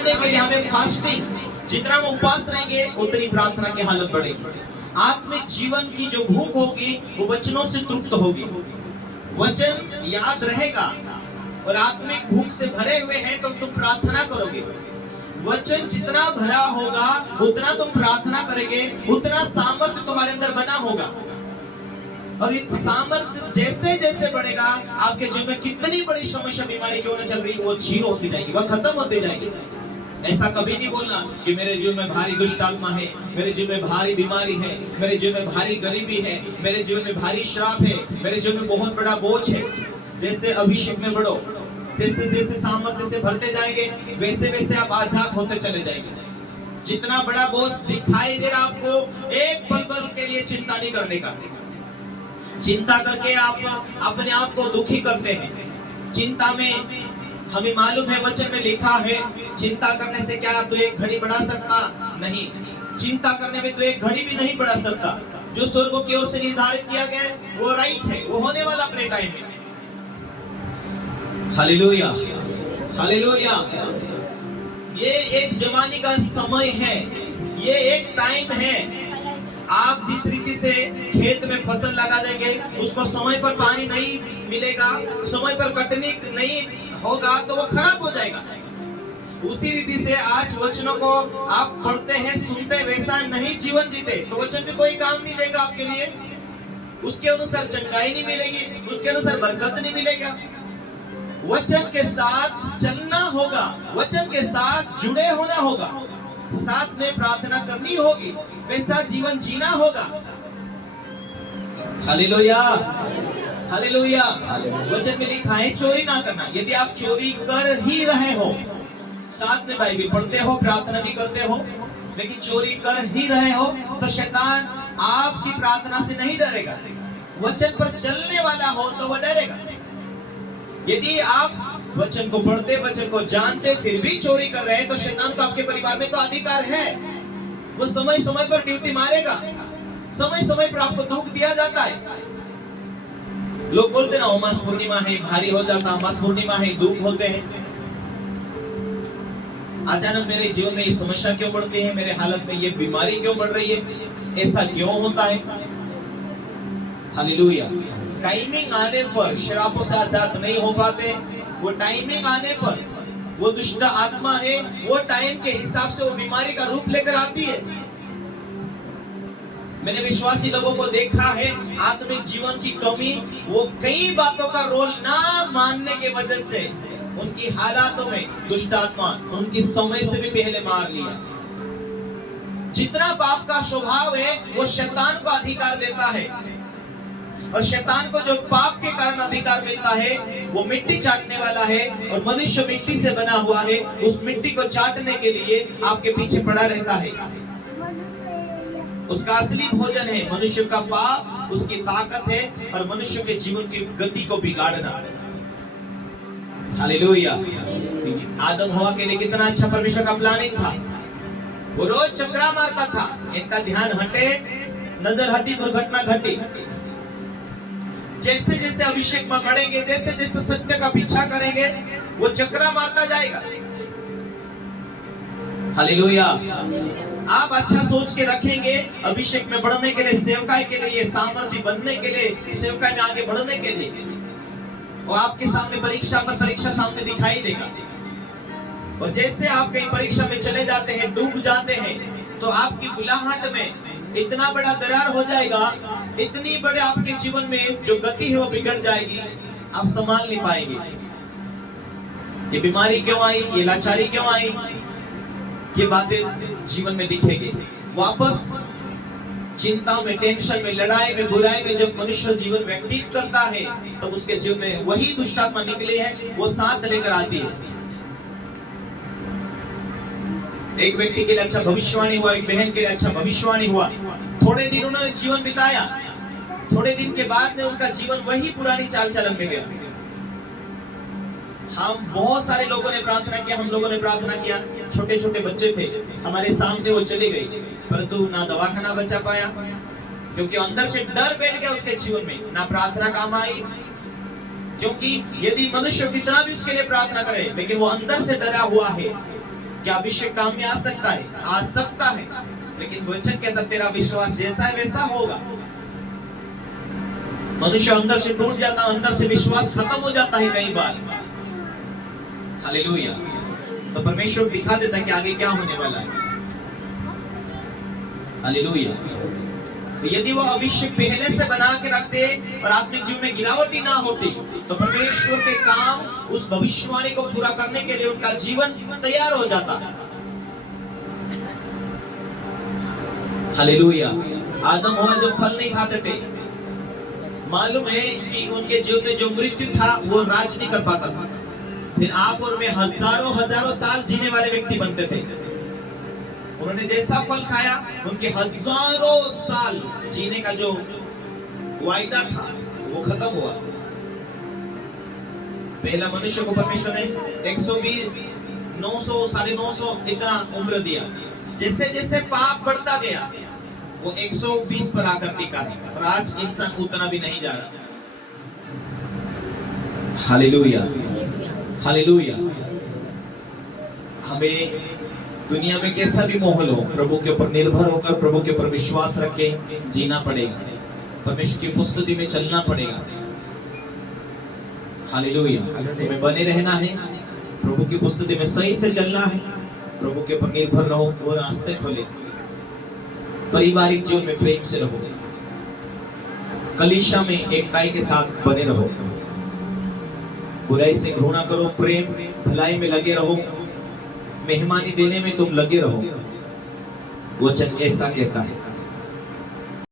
के लिए हमें फास्टिंग, जितना हम उपवास रहेंगे उतनी प्रार्थना की हालत बढ़ेगी। आत्मिक जीवन की जो भूख होगी वो वचनों से तृप्त होगी, वचन याद रहेगा और आत्मिक भूख से भरे हुए हैं तो तुम प्रार्थना करोगे। वचन जितना भरा होगा उतना तुम प्रार्थना करेंगे, उतना सामर्थ्य तुम्हारे अंदर बना होगा। और इस सामर्थ्य जैसे जैसे बढ़ेगा, आपके जीवन में कितनी बड़ी समस्या बीमारी क्यों ना चल रही, वो जीरो होती जाएगी, वो खत्म होती जाएगी। ऐसा कभी नहीं बोलना कि मेरे जीवन में भारी दुष्ट आत्मा है, मेरे जीवन में भारी बीमारी है, मेरे जीवन में भारी गरीबी है, मेरे जीवन में भारी श्राप है, मेरे जीवन में बहुत बड़ा बोझ है। जैसे अभिषेक में बढ़ो, जैसे जैसे सामर्थ्य से भरते जाएंगे, वैसे वैसे आप आजाद होते चले जाएंगे। जितना बड़ा बोझ दिखाई दे रहा आपको, एक पल भर के लिए चिंता नहीं करने का। चिंता करके आप अपने आप को दुखी करते हैं। चिंता में हमें मालूम है, वचन में लिखा है, चिंता करने से क्या तू एक घड़ी बढ़ा सकता? नहीं, चिंता करने में तो एक घड़ी भी नहीं बढ़ा सकता। जो स्वर्ग की ओर से निर्धारित किया गया है वो राइट है, वो होने वाला अपने टाइम में। Hallelujah, hallelujah. ये एक जवानी का समय है, ये एक टाइम है। आप जिस रीति से खेत में फसल लगा देंगे, उसको समय पर पानी नहीं मिलेगा, समय पर कटनी नहीं होगा तो वो खराब हो जाएगा। उसी रीति से आज वचनों को आप पढ़ते हैं, सुनते, वैसा नहीं जीवन जीते तो वचन भी कोई काम नहीं देगा आपके लिए। उसके अनुसार चंगाई नहीं मिलेगी, उसके अनुसार बरकत नहीं मिलेगा। वचन के साथ चलना होगा, वचन के साथ जुड़े होना होगा, साथ में प्रार्थना करनी होगी, वैसा जीवन जीना होगा। Hallelujah, hallelujah. वचन में लिखा है चोरी ना करना। यदि आप चोरी कर ही रहे हो, साथ में बाइबल पढ़ते हो, प्रार्थना भी करते हो, लेकिन चोरी कर ही रहे हो, तो शैतान आपकी प्रार्थना से नहीं डरेगा। वचन पर चलने वाला हो तो वह डरेगा। यदि आप वचन को पढ़ते, वचन को जानते, फिर भी चोरी कर रहे हैं, तो शैतान को आपके परिवार में तो अधिकार है। वो समय समय पर ड्यूटी मारेगा, समय समय पर आपको दुख दिया जाता है। लोग बोलते ना, अमास पूर्णिमा है, भारी हो जाता, अमास पूर्णिमा है, दुख होते हैं। अचानक मेरे जीवन में ये समस्या क्यों बढ़ती है, मेरे हालत में ये बीमारी क्यों बढ़ रही है, ऐसा क्यों होता है? हालेलुया। टाइमिंग आने पर श्रापों से आजाद नहीं हो पाते। वो टाइमिंग आने पर वो दुष्ट आत्मा है, वो टाइम के हिसाब से वो बीमारी का रूप लेकर आती है। मैंने विश्वासी लोगों को देखा है, आत्मिक जीवन की कमी, वो कई बातों का रोल ना मानने के वजह से उनकी हालातों में दुष्ट आत्मा उनकी समय से भी पहले मार लिया। जितना पाप का स्वभाव है वो शैतान को अधिकार देता है, और शैतान को जो पाप के कारण अधिकार मिलता है वो मिट्टी चाटने वाला है, और मनुष्य मिट्टी से बना हुआ है। उस मिट्टी को चाटने के लिए आपके पीछे पड़ा रहता है। उसका असली भोजन है मनुष्य का पाप, उसकी ताकत है, और मनुष्य के जीवन की गति को बिगाड़ना। हालेलुया। आदम हवा के लिए कितना अच्छा परमेश्वर का प्लानिंग था। वो रोज चक्रा मारता था, इनका ध्यान हटे, नजर हटी, दुर्घटना घटी। जैसे जैसे अभिषेक में बढ़ेंगे, जैसे जैसे सत्य का पीछा करेंगे, वो चक्रा मारता जाएगा। हालेलुया। आप अच्छा सोच के रखेंगे, अभिषेक में बढ़ने के लिए, सेवकाई के लिए, सामर्थ्य बनने के लिए, सेवकाई में आगे बढ़ने के लिए, और आपके सामने परीक्षा पर परीक्षा सामने दिखाई देगा। और जैसे आप कहीं परीक्षा में चले जाते हैं, डूब जाते हैं, तो आपकी बुलाहट में इतना बड़ा दरार हो जाएगा, इतनी बड़े आपके जीवन में जो गति है वो बिगड़ जाएगी, आप संभाल नहीं पाएंगे। ये बीमारी क्यों आई, ये लाचारी क्यों आई, ये बातें जीवन में दिखेगी। वापस चिंता में, टेंशन में, लड़ाई में, बुराई में जब मनुष्य जीवन व्यतीत करता है, तब तो उसके जीवन में वही दुष्ट आत्मा निकली है, वो साथ लेकर आती है। एक व्यक्ति के लिए अच्छा भविष्यवाणी हुआ, एक बहन के लिए अच्छा भविष्यवाणी हुआ। थोड़े दिन उन्होंने जीवन बिताया, थोड़े दिन के बाद में उनका जीवन वही पुरानी चाल चलन में गया। हम बहुत सारे लोगों ने प्रार्थना किया, हम लोगों ने प्रार्थना किया, छोटे छोटे बच्चे थे हमारे सामने, वो चली गई, परंतु ना दवाखाना बचा पाया, क्योंकि अंदर से डर बैठ गया उसके जीवन में। ना प्रार्थना काम आई, क्योंकि यदि मनुष्य कितना भी उसके लिए प्रार्थना करे, लेकिन वो अंदर से डरा हुआ है, क्या अभिषेक काम में आ सकता है? आ सकता है, लेकिन वचन कहता तेरा विश्वास जैसा है वैसा होगा। मनुष्य अंदर से टूट जाता है, अंदर से विश्वास खत्म हो जाता है कई बार। हालेलुया। तो परमेश्वर दिखा देता है कि आगे क्या होने वाला है। हालेलुया। तो यदि वो अभिषेक पहले से बना के रखते और आत्मिक जीवन में गिरावट ही ना होती, तो परमेश्वर के काम उस भविष्यवाणी को पूरा करने के लिए उनका जीवन तैयार हो जाता। हालेलुया। आदम हवा जो फल नहीं खाते थे, मालूम है कि उनके जीवन में जो मृत्यु था वो राज नहीं कर पाता था। फिर आप और मैं हजारों हजारों साल जीने वाले व्यक्ति बनते थे। उन्होंने जैसा फल खाया, उनके हजारों साल जीने का जो वायदा था वो खत्म हुआ। पहला मनुष्य को परमेश्वर ने 120, 900, 950 इतना उम्र दिया। जैसे जैसे पाप बढ़ता गया वो 120 पर आकर टिका है, और आज इंसान उतना भी नहीं जा रहा। Hallelujah, hallelujah. हमें दुनिया में कैसा भी माहौल हो, प्रभु के ऊपर निर्भर होकर, प्रभु के ऊपर विश्वास रख के जीना पड़ेगा। परमेश्वर की उपस्थिति में चलना पड़ेगा। हालेलुया। तुम्हें बने रहना है, प्रभु की उपस्थिति में सही से चलना है, प्रभु के ऊपर निर्भर रहो, वो रास्ते खोले। पारिवारिक जीवन में प्रेम से रहो, कलीसिया में एकताई के साथ बने रहो, बुराई से घृणा करो, प्रेम भलाई में लगे रहो, मेहमानी देने में तुम लगे रहो। वचन ऐसा कहता है।